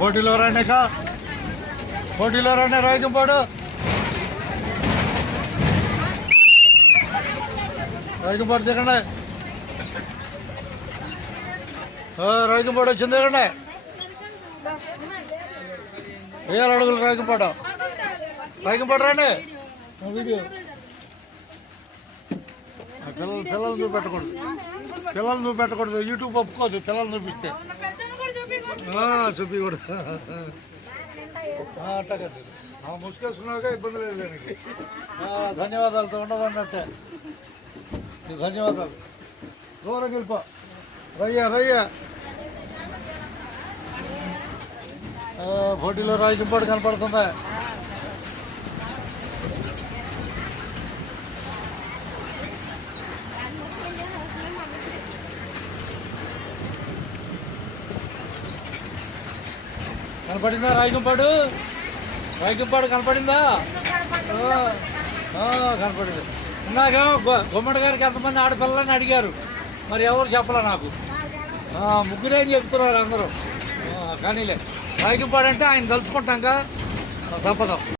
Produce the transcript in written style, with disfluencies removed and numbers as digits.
పోటీలో రండి పోటీలో రండి రాయకంపాడు దిగండి రాయకంపాడు వచ్చింది దిగండి 1000 అడుగులు రాయకంపాడు రండి వీడియో పిల్లలు చూపెట్టకూడదు యూట్యూబ్ ఒప్పుకోదు పిల్లలు చూపిస్తే చూపించకూడదు అట్టా కదా ముసుకేసుకున్నాక ఇబ్బంది లేదు దానికి ధన్యవాదాలతో ఉండదు అన్నట్టే ధన్యవాదాలు దూరం వెళ్ళిపో రయ్యా పోటీలో రాయకంపాడు కనపడుతుందా కనపడిందా రాయకంపాడు కనపడిందా కనపడింది ఇందాకేమో గుమ్మడి గారికి ఎంతమంది ఆడపిల్లలని అడిగారు మరి ఎవరు చెప్పలే నాకు ముగ్గురేం చెప్తున్నారు అందరూ కానీలే రాయకంపాడు అంటే ఆయన తలుచుకుంటాక తప్పదాం